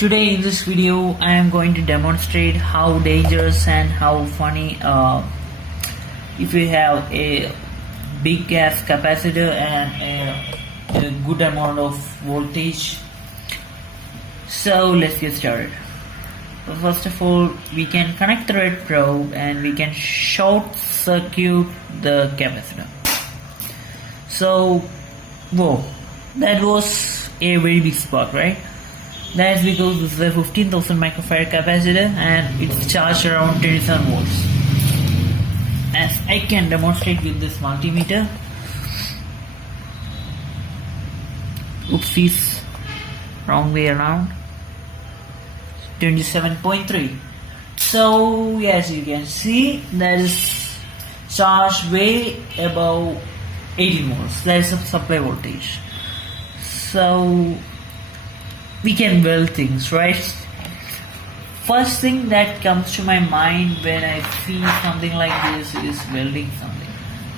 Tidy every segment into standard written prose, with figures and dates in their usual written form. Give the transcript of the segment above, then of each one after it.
Today in this video I am going to demonstrate how dangerous and how funny if you have a big gas capacitor and a good amount of voltage. So let's get started. First of all, we can connect the red probe and we can short circuit the capacitor. So whoa, that was a very big spark, right? That's because this is a 15,000 microfarad capacitor and it's charged around 27 volts. As I can demonstrate with this multimeter. Oopsies, wrong way around. 27.3. So as you can see, that is charged way above 18 volts. That is the supply voltage. So we can weld things, right? First thing that comes to my mind when I see something like this is welding something.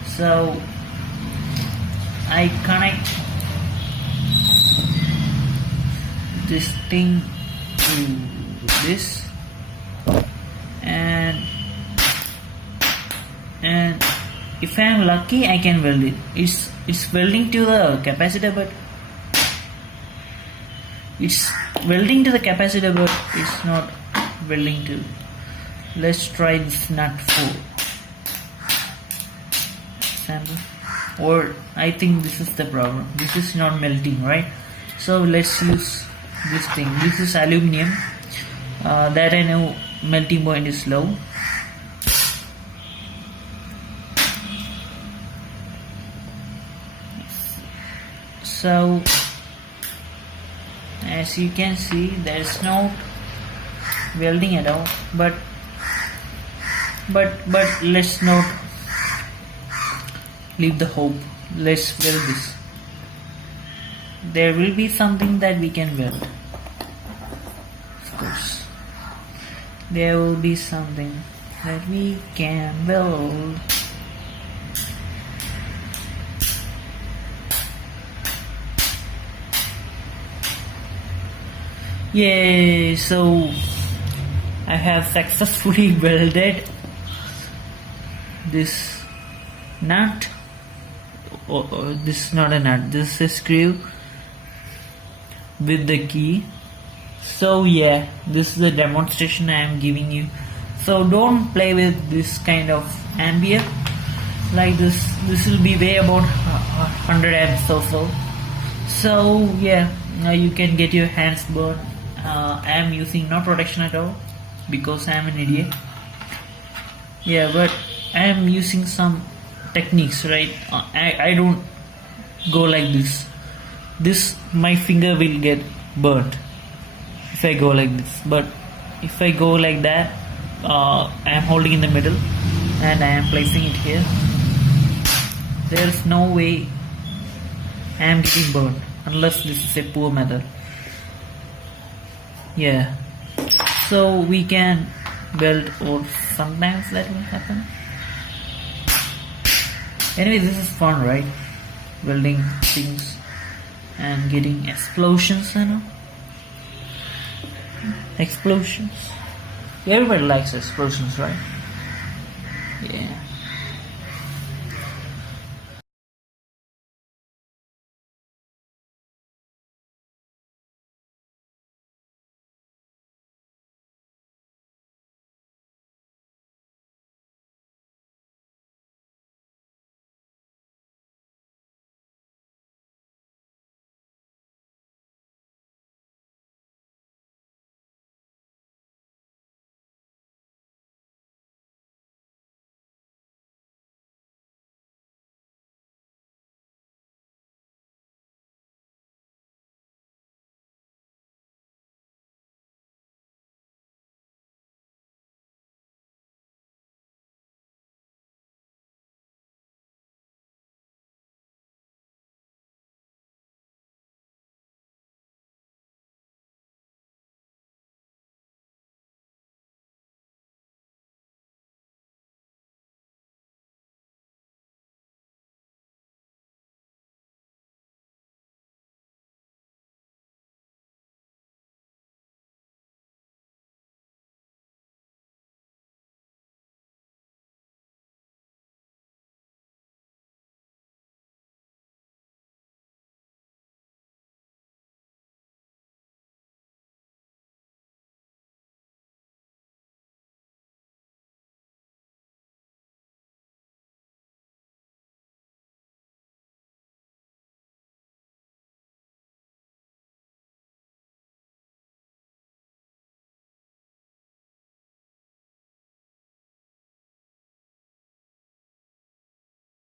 So I connect this thing to this and if I am lucky I can weld it. It's welding to the capacitor, but it's welding to the capacitor, but it's not welding to. Let's try this nut for sample. Or I think this is the problem. This is not melting, right? So let's use this thing. This is aluminum. That I know melting point is low. So as you can see, there is no welding at all, but let's not leave the hope. Let's weld this. There will be something that we can weld, of course. There will be something that we can weld. Yay! So I have successfully welded this nut. This is not a nut, this is a screw with the key. So yeah, this is the demonstration I am giving you. So don't play with this kind of ampere like this. This will be way about 100 amps or so. So yeah, now you can get your hands burned. I am using no protection at all because I am an idiot. Yeah, but I am using some techniques, right? I don't go like this. My finger will get burnt if I go like this. But if I go like that, I am holding in the middle and I am placing it here. There is no way I am getting burnt unless this is a poor method. Yeah, so we can weld, or sometimes that will happen. Anyway, this is fun, right? Welding things and getting explosions, you know. Explosions. Everybody likes explosions, right?